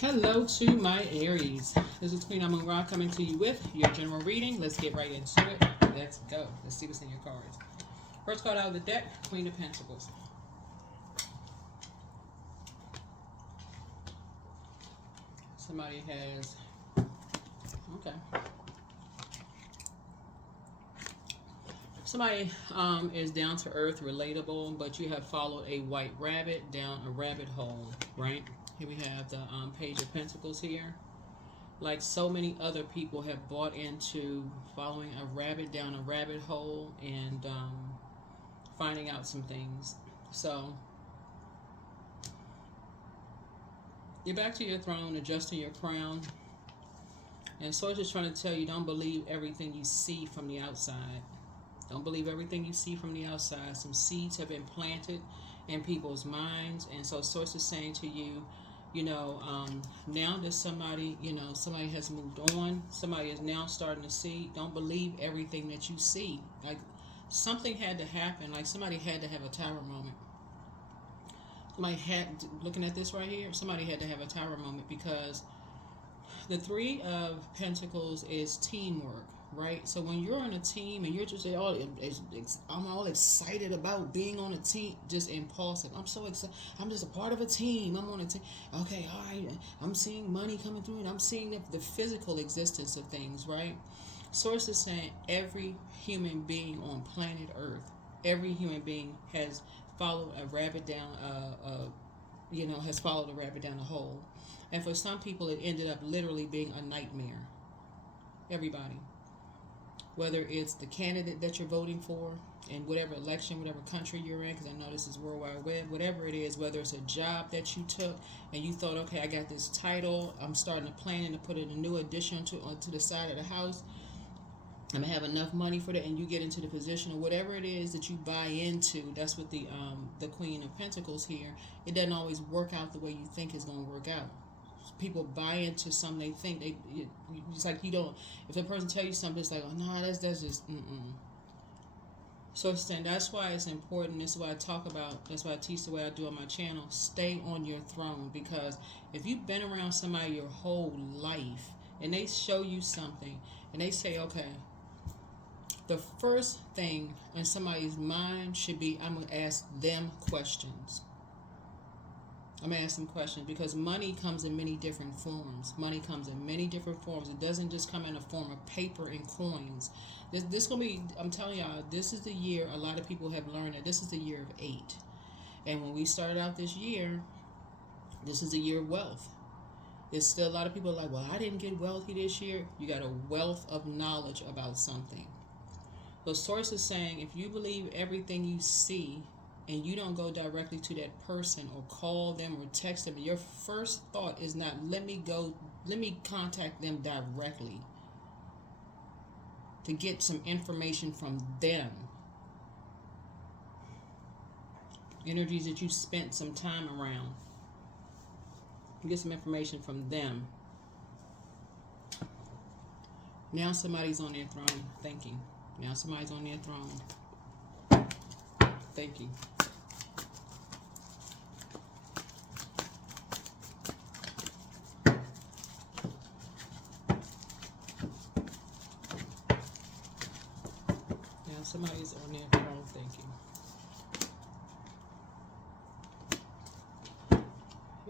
Hello to my Aries. This is Queen Amun Ra coming to you with your general reading. Let's get right into it. Let's go. Let's see what's in your cards. First card out of the deck, Queen of Pentacles. Somebody has, okay. Somebody is down to earth, relatable, but you have followed a white rabbit down a rabbit hole, right? Here we have the Page of Pentacles here. Like so many other people have bought into following a rabbit down a rabbit hole and finding out some things. So you're back to your throne, adjusting your crown. And Source is trying to tell you, don't believe everything you see from the outside. Don't believe everything you see from the outside. Some seeds have been planted in people's minds. And so Source is saying to you, now that somebody, somebody has moved on, somebody is now starting to see, don't believe everything that you see. Like something had to happen. Like somebody had to have a tower moment. Somebody had, looking at this right here, somebody had to have a tower moment because the Three of Pentacles is teamwork, right? So when you're on a team and you're just I'm all excited about being on a team, just impulsive. I'm so excited. I'm just a part of a team. I'm on a team. Okay, all right. I'm seeing money coming through and I'm seeing the physical existence of things, right? Source is saying every human being on planet Earth, every human being has followed a rabbit down, has followed a rabbit down a hole. And for some people, it ended up literally being a nightmare. Everybody. Whether it's the candidate that you're voting for in whatever election, whatever country you're in, because I know this is World Wide Web, whatever it is, whether it's a job that you took and you thought, okay, I got this title, I'm starting to plan and to put in a new addition to the side of the house, I'm going to have enough money for that, and you get into the position or whatever it is that you buy into. That's what the Queen of Pentacles here, it doesn't always work out the way you think it's going to work out. People buy into something, they think it's like you don't, if a person tell you something, it's like, oh no, that's just So that's why it's important. This is what I talk about. That's why I teach the way I do on my channel. Stay on your throne, because if you've been around somebody your whole life and they show you something and they say, okay, the first thing in somebody's mind should be, I'm going to ask them questions. I'm going to ask some questions, because money comes in many different forms. Money comes in many different forms. It doesn't just come in a form of paper and coins. This going to be, I'm telling y'all, this is the year, a lot of people have learned that this is the year of 8. And when we started out this year, this is the year of wealth. There's still a lot of people like, well, I didn't get wealthy this year. You got a wealth of knowledge about something. The Source is saying, if you believe everything you see, and you don't go directly to that person or call them or text them, your first thought is not, let me contact them directly to get some information from them. Energies that you spent some time around. Get some information from them. Now somebody's on their throne thinking. Now somebody's on their throne thinking. Somebody's on their throne thinking.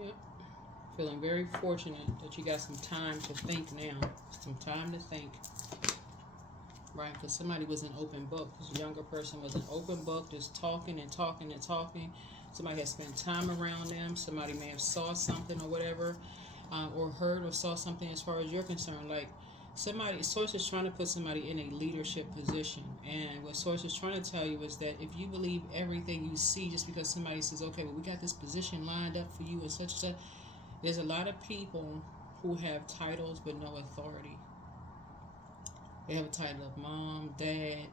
Yep. Feeling very fortunate that you got some time to think now. Some time to think. Right? Because somebody was an open book. This younger person was an open book, just talking and talking and talking. Somebody has spent time around them. Somebody may have saw something or whatever, or heard or saw something as far as you're concerned. Like, Source is trying to put somebody in a leadership position. And what Source is trying to tell you is that if you believe everything you see, just because somebody says, okay, well, we got this position lined up for you and such and such, there's a lot of people who have titles but no authority. They have a title of mom, dad,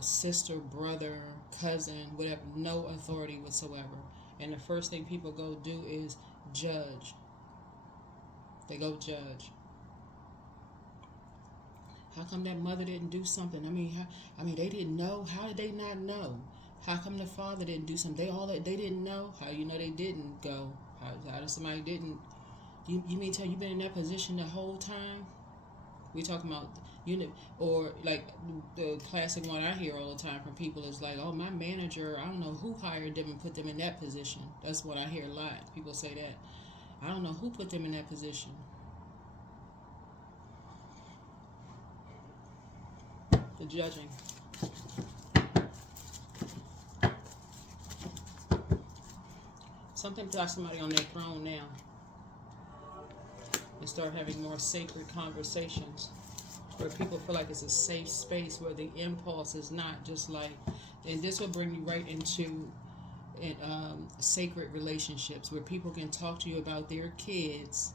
sister, brother, cousin, whatever, no authority whatsoever. And the first thing people go do is judge. They go judge. How come that mother didn't do something? They didn't know. How did they not know? How come the father didn't do something? They didn't know. How you know they didn't go? How does somebody didn't? You mean tell you been in that position the whole time? We talking about or like the classic one I hear all the time from people is like, oh, my manager, I don't know who hired them and put them in that position. That's what I hear a lot. People say that. I don't know who put them in that position. The judging. Something got somebody on their throne now. And start having more sacred conversations where people feel like it's a safe space where the impulse is not just like, and this will bring you right into sacred relationships where people can talk to you about their kids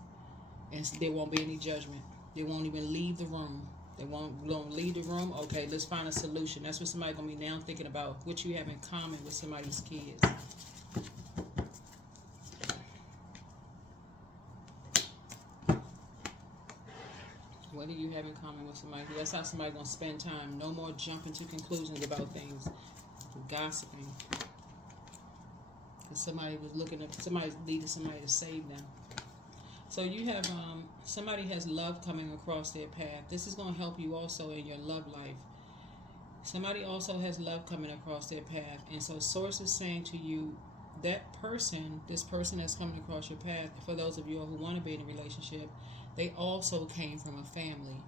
and there won't be any judgment. They won't even leave the room. They won't leave the room. Okay, let's find a solution. That's what somebody's going to be now thinking about, what you have in common with somebody's kids. What do you have in common with somebody? That's how somebody's going to spend time. No more jumping to conclusions about things. Gossiping. Because somebody was somebody's needing somebody to save them. So you have, somebody has love coming across their path. This is going to help you also in your love life. Somebody also has love coming across their path. And so Source is saying to you, that person, this person that's coming across your path, for those of you who want to be in a relationship, they also came from a family,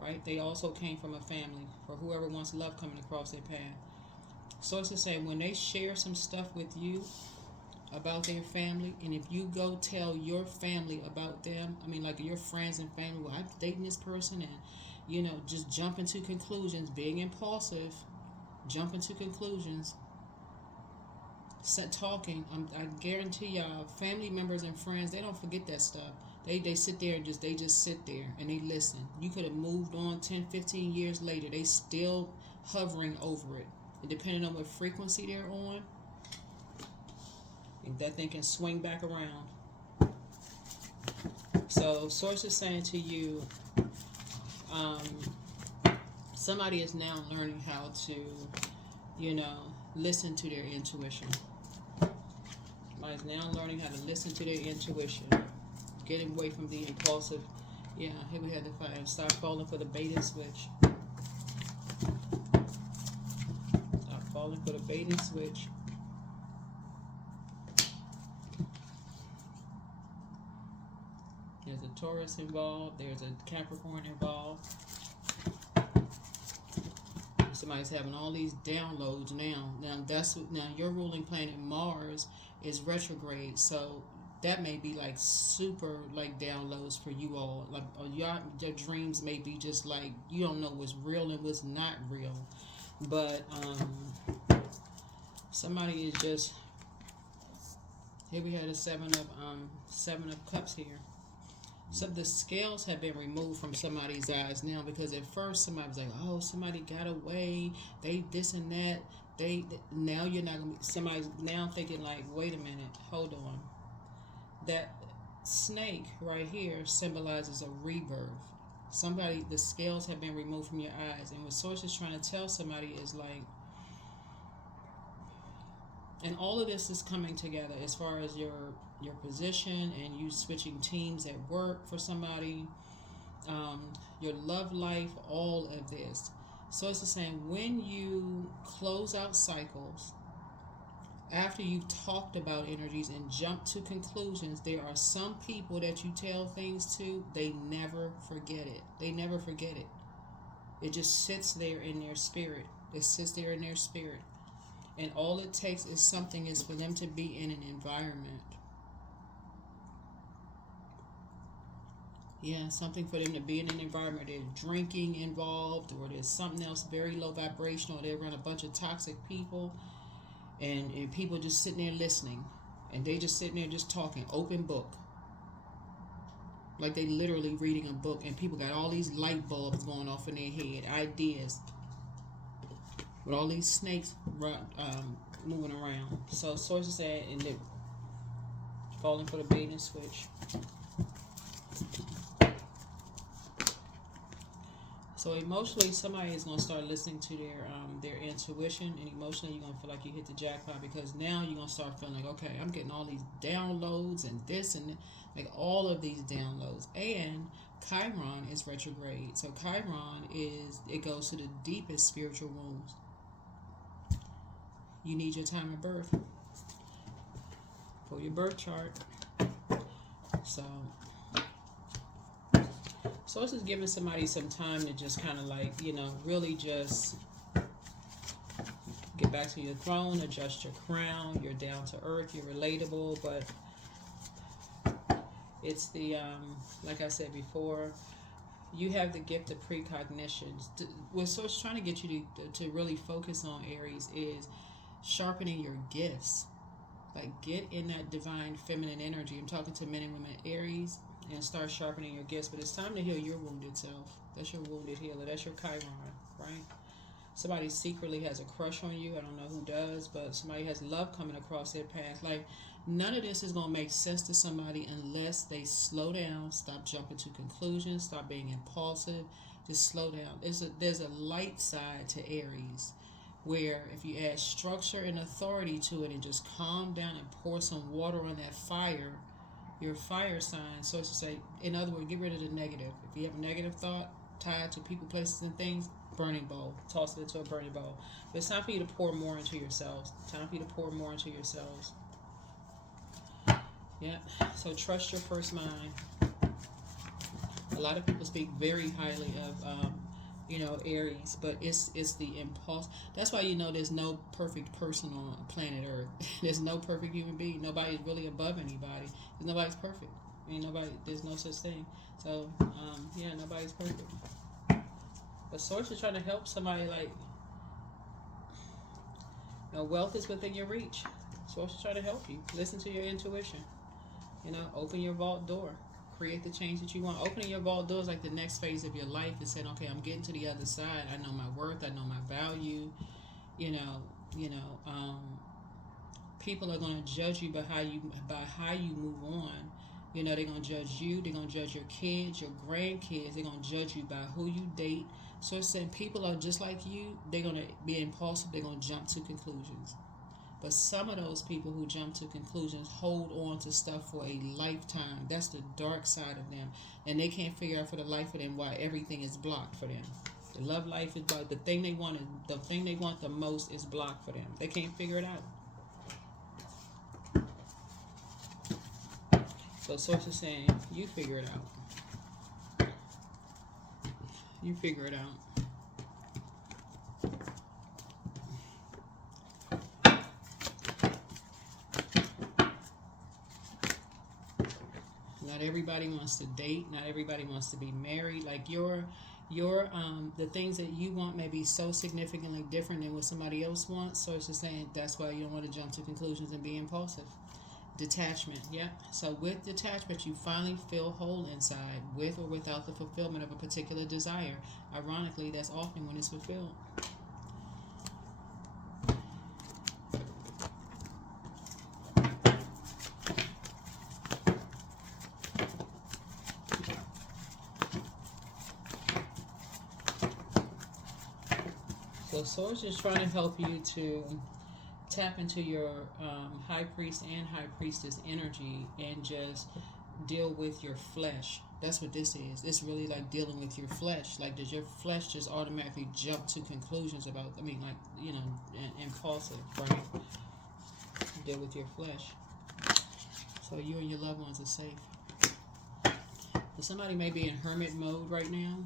right? They also came from a family. For whoever wants love coming across their path. Source is saying when they share some stuff with you about their family, and if you go tell your family about them, I mean, like your friends and family, well, I'm dating this person, and just jumping to conclusions, being impulsive, jumping to conclusions, talking. I guarantee y'all, family members and friends, they don't forget that stuff. They sit there and they just sit there and they listen. You could have moved on 10, 15 years later. They still hovering over it. And depending on what frequency they're on, if that thing can swing back around. So Source is saying to you, somebody is now learning how to, listen to their intuition. Somebody's now learning how to listen to their intuition. Getting away from the impulsive. Yeah, here we have the fire. Start falling for the bait and switch. Start falling for the bait and switch. There's a Taurus involved. There's a Capricorn involved. Somebody's having all these downloads now. Now your ruling planet Mars is retrograde, so that may be like super like downloads for you all. Like your dreams may be just like you don't know what's real and what's not real. But somebody is just here. We had a seven of cups here. So the scales have been removed from somebody's eyes now, because at first somebody was like, oh, somebody got away, they this and that. Now you're not gonna be, somebody's now thinking like, wait a minute, hold on. That snake right here symbolizes a rebirth. The scales have been removed from your eyes. And what Source is trying to tell somebody is like, and all of this is coming together as far as your position and you switching teams at work for somebody, your love life, all of this. So it's the same. When you close out cycles, after you've talked about energies and jumped to conclusions, there are some people that you tell things to, they never forget it. They never forget it. It just sits there in their spirit. It sits there in their spirit. And all it takes is for them to be in an environment. Yeah, something for them to be in an environment. There's drinking involved, or there's something else very low vibrational. They're around a bunch of toxic people. And people just sitting there listening. And they just sitting there just talking. Open book. Like they literally reading a book. And people got all these light bulbs going off in their head. Ideas. With all these snakes moving around. So Sources said, and they're falling for the bait and switch. So emotionally, somebody is going to start listening to their intuition, and emotionally, you're going to feel like you hit the jackpot, because now you're going to start feeling like, okay, I'm getting all these downloads and this and that, like all of these downloads. And Chiron is retrograde, so Chiron it goes to the deepest spiritual wounds. You need your time of birth for your birth chart. So it's just giving somebody some time to just kind of like, really just get back to your throne, adjust your crown, you're down to earth, you're relatable, but it's the, like I said before, you have the gift of precognition. What Source is trying to get you to really focus on, Aries, is sharpening your gifts. Like, get in that divine feminine energy. I'm talking to men and women, Aries, and start sharpening your gifts. But it's time to heal your wounded self. That's your wounded healer. That's your Chiron, right? Somebody secretly has a crush on you. I don't know who does, but somebody has love coming across their path. Like, none of this is going to make sense to somebody unless they slow down, stop jumping to conclusions, stop being impulsive, just slow down. There's a light side to Aries, where if you add structure and authority to it and just calm down and pour some water on that fire, your fire sign. So it's to say, in other words, get rid of the negative. If you have a negative thought tied to people, places, and things, burning bowl. Toss it into a burning bowl. But it's time for you to pour more into yourselves. Time for you to pour more into yourselves. Yeah. So trust your first mind. A lot of people speak very highly of Aries, but it's the impulse. That's why there's no perfect person on planet Earth. There's no perfect human being. Nobody's really above anybody. Nobody's perfect. There's no such thing. So nobody's perfect. But Source is trying to help somebody, like, wealth is within your reach. Source is trying to help you. Listen to your intuition. Open your vault door. Create the change that you want. Opening your vault door is like the next phase of your life. Is saying, okay, I'm getting to the other side. I know my worth. I know my value. People are going to judge you by how you move on. They're going to judge you. They're going to judge your kids, your grandkids. They're going to judge you by who you date. So it's saying people are just like you. They're going to be impulsive. They're going to jump to conclusions. But some of those people who jump to conclusions hold on to stuff for a lifetime. That's the dark side of them. And they can't figure out for the life of them why everything is blocked for them. The love life is blocked. The thing they want the most is blocked for them. They can't figure it out. So Source is saying, you figure it out. You figure it out. Not everybody wants to date. Not everybody wants to be married. Like the things that you want may be so significantly different than what somebody else wants. So it's just saying that's why you don't want to jump to conclusions and be impulsive. Detachment, yeah. So with detachment, you finally feel whole inside, with or without the fulfillment of a particular desire. Ironically, that's often when it's fulfilled. So Source is trying to help you to tap into your high priest and high priestess energy and just deal with your flesh. That's what this is. It's really like dealing with your flesh. Like, does your flesh just automatically jump to conclusions about, impulsive, right? Deal with your flesh. So you and your loved ones are safe. But somebody may be in hermit mode right now.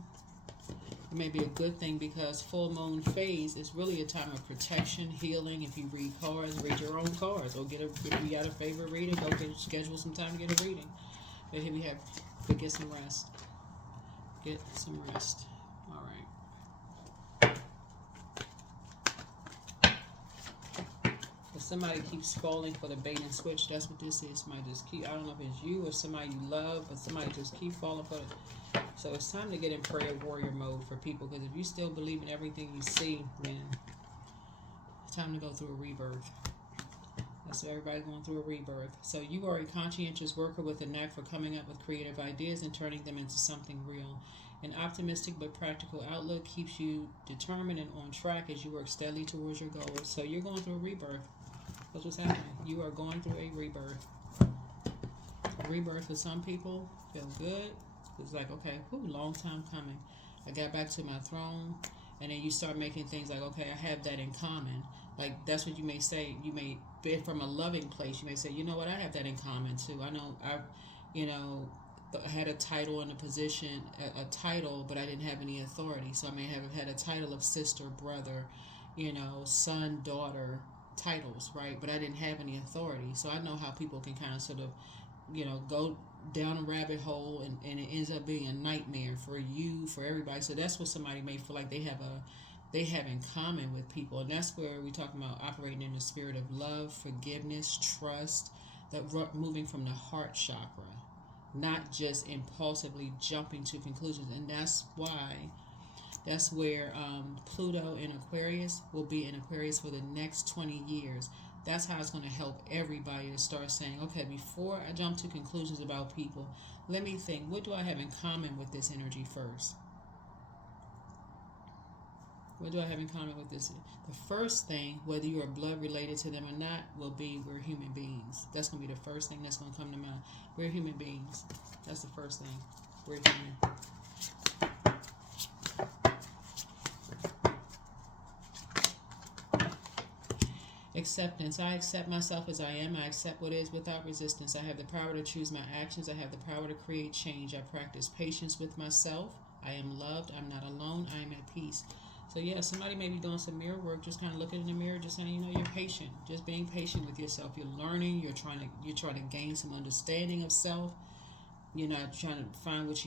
It may be a good thing, because full moon phase is really a time of protection, healing. If you read cards, read your own cards, or if you got a favorite reading, go schedule some time to get a reading. But here we have, but get some rest. Get some rest. All right. If somebody keeps falling for the bait and switch, that's what this is. Somebody just I don't know if it's you or somebody you love, but somebody just keep falling for it. So it's time to get in prayer warrior mode for people, because if you still believe in everything you see, then it's time to go through a rebirth. That's everybody going through a rebirth. So you are a conscientious worker with a knack for coming up with creative ideas and turning them into something real. An optimistic but practical outlook keeps you determined and on track as you work steadily towards your goals. So you're going through a rebirth. That's what's happening. You are going through a rebirth. Rebirth for some people feel good. It's like, okay, long time coming. I got back to my throne. And then you start making things like, okay, I have that in common. Like, that's what you may say. You may be from a loving place. You may say, you know what, I have that in common too. I know I had a title and a position, a title, but I didn't have any authority. So I may have had a title of sister, brother, son, daughter, titles, right? But I didn't have any authority. So I know how people can kind of sort of, go down a rabbit hole, and it ends up being a nightmare for you, for everybody. So that's what somebody may feel like they have in common with people. And that's where we're talking about operating in the spirit of love, forgiveness, trust, that moving from the heart chakra, not just impulsively jumping to conclusions. And that's where Pluto in Aquarius will be in Aquarius for the next 20 years. That's how it's going to help everybody to start saying, okay, before I jump to conclusions about people, let me think, what do I have in common with this energy first? What do I have in common with this? The first thing, whether you are blood related to them or not, will be we're human beings. That's going to be the first thing that's going to come to mind. We're human beings. That's the first thing. We're human. Acceptance. I accept myself as I am. I accept what is without resistance. I have the power to choose my actions. I have the power to create change. I practice patience with myself. I am loved. I'm not alone. I am at peace. So yeah, somebody may be doing some mirror work, just kind of looking in the mirror, just saying, you're patient. Just being patient with yourself. You're learning. You're trying to gain some understanding of self. You're not trying to find what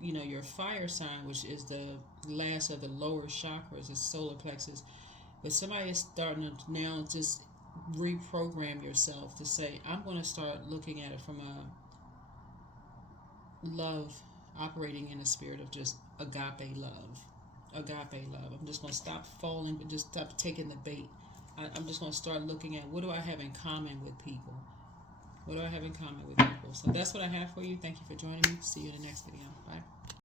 your fire sign, which is the last of the lower chakras, is solar plexus. But somebody is starting to now just reprogram yourself to say, I'm going to start looking at it from a love, operating in a spirit of just agape love. Agape love. I'm just going to stop falling, but just stop taking the bait. I'm just going to start looking at, what do I have in common with people? What do I have in common with people? So that's what I have for you. Thank you for joining me. See you in the next video. Bye.